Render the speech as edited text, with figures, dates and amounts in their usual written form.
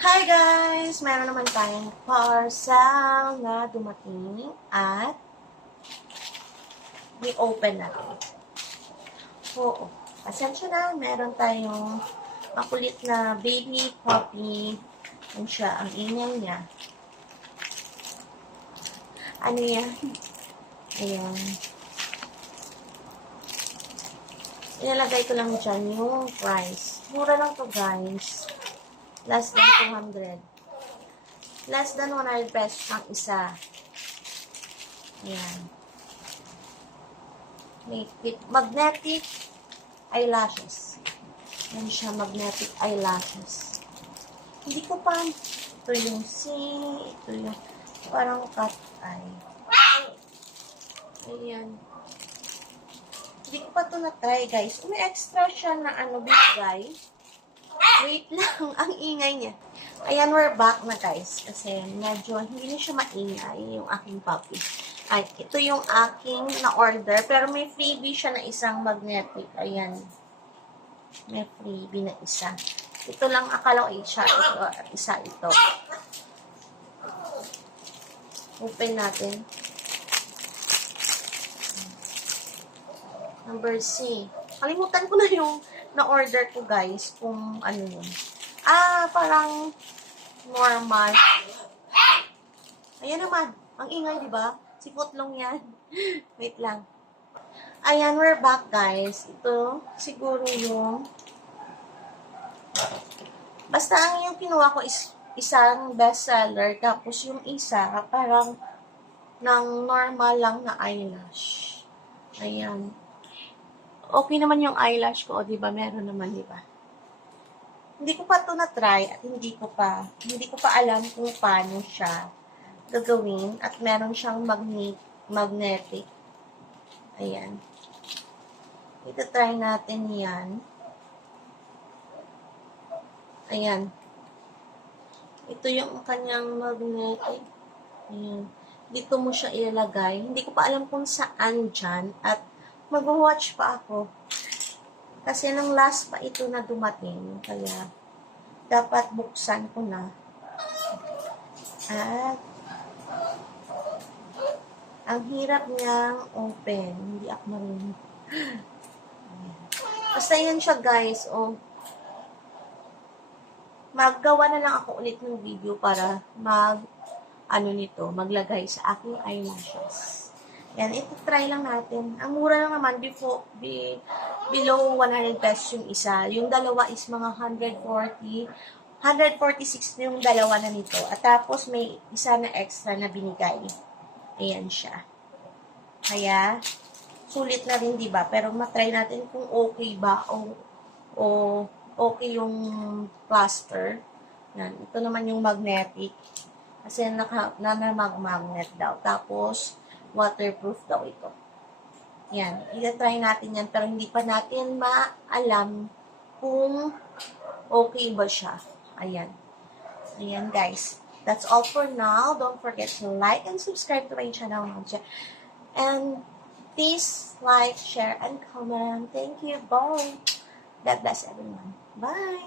Hi guys! Meron naman tayong parcel na dumating at i-open natin. Oo. Pasensya na, meron tayong makulit na baby puppy. Yan siya, ang ingay niya. Ano yan? Ayan. Ilalagay ko lang dyan yung price. Mura lang to guys. Less than 200. Less than 100 pesos ang isa. Ayan. Magnetic eyelashes. Yan siya, magnetic eyelashes. Hindi ko pa, ito yung C, ito yung parang cat eye. Ayan. Hindi ko pa ito na-try guys. May extra siya na binigay. Wait lang, ang ingay niya. Ayan, we're back na guys. Kasi medyo hindi na siya maingay yung aking puppy. Ay, ito yung aking na-order. Pero may freebie siya na isang magnetic. Ayan. May freebie na isa. Ito lang, akala ko isa ito. Open natin. Number C. Kalimutan ko na yung na-order ko guys. Kung ano yun. Parang normal. Ayan naman. Ang ingay, di ba? Si Putlong yan. Wait lang. Ayan, we're back guys. Ito, siguro yung basta ang yung kinuha ko is isang bestseller. Tapos yung isa, parang ng normal lang na eyelash. Ayan. Okay naman yung eyelash ko, di ba? Meron naman, di ba? Hindi ko pa ito na-try at hindi ko pa alam kung paano siya gagawin at meron siyang magnetic. Ayan. Ito try natin yan. Ayan. Ito yung kanyang magnetic. Ayan. Dito mo siya ilalagay. Hindi ko pa alam kung saan dyan at mag-watch pa ako. Kasi nang last pa ito na dumating. Kaya, dapat buksan ko na. At, ang hirap niyang open. Hindi ako marunong. Basta yan siya guys. Maggawa na lang ako ulit ng video para maglagay sa aking eyelashes. Yan, ito try lang natin. Ang mura lang naman, below 100 pesos yung isa. Yung dalawa is mga 146 yung dalawa na nito. At tapos may isa na extra na binigay. Ayan siya. Kaya, sulit na rin, diba? Pero matry natin kung okay ba o okay yung plaster. Yan. Ito naman yung magnetic. Kasi magnet daw. Tapos, waterproof daw ito. Yan. I-try natin yan. Pero hindi pa natin maalam kung okay ba siya. Ayan. Ayan, guys. That's all for now. Don't forget to like and subscribe to my channel. And please like, share, and comment. Thank you. Bye. God bless everyone. Bye.